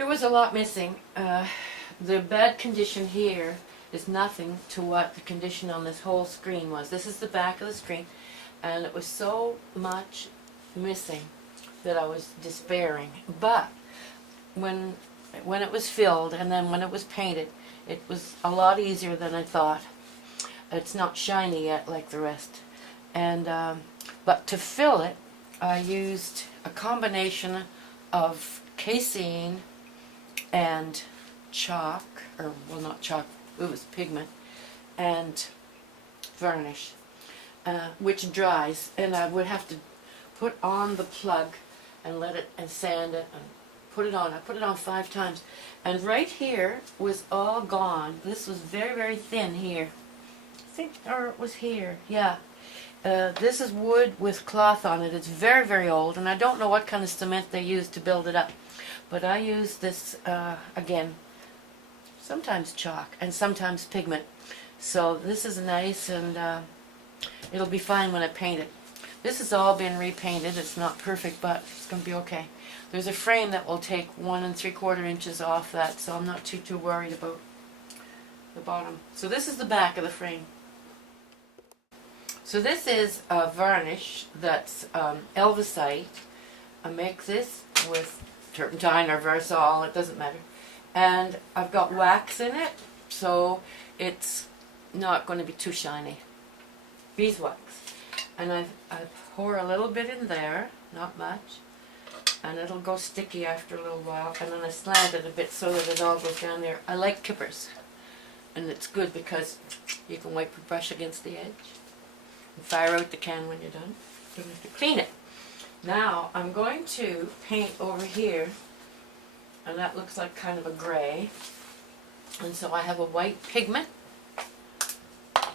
There was a lot missing. The bad condition here is nothing to what the condition on this whole screen was. This is the back of the screen, and it was so much missing that I was despairing. But when it was filled and then when it was painted, it was a lot easier than I thought. It's not shiny yet like the rest. And but to fill it, I used a combination of casein and chalk, or well, not chalk, it was pigment, and varnish, which dries, and I would have to put on the plug and let it, and sand it and put it on. I put it on 5 times, and right here was all gone. This was very, very thin here. I think, or it was here, yeah. This is wood with cloth on it. It's very, very old, and I don't know what kind of cement they used to build it up. But I use this, again, sometimes chalk and sometimes pigment. So this is nice, and it'll be fine when I paint it. This has all been repainted. It's not perfect, but it's going to be okay. There's a frame that will take 1 3/4 inches off that, so I'm not too worried about the bottom. So this is the back of the frame. So this is a varnish that's Elvasite. I make this with turpentine or Versol, it doesn't matter. And I've got wax in it, so it's not going to be too shiny. Beeswax. And I pour a little bit in there, not much, and it'll go sticky after a little while, and then I slant it a bit so that it all goes down there. I like kippers, and it's good because you can wipe your brush against the edge and fire out the can when you're done. You don't have to clean it. Now I'm going to paint over here, and that looks like kind of a gray, and so I have a white pigment.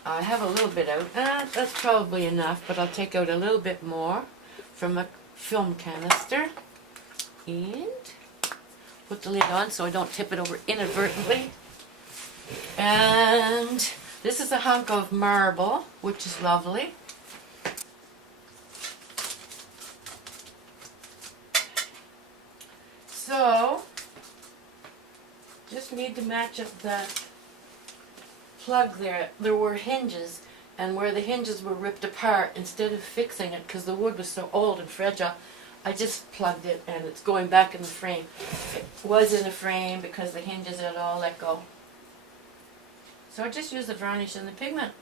I have a little bit out. That's probably enough, but I'll take out a little bit more from a film canister and put the lid on so I don't tip it over inadvertently. And this is a hunk of marble, which is lovely. So, just need to match up that plug there. There were hinges, and where the hinges were ripped apart, instead of fixing it because the wood was so old and fragile, I just plugged it, and it's going back in the frame. It was in the frame because the hinges had all let go. So I just used the varnish and the pigment.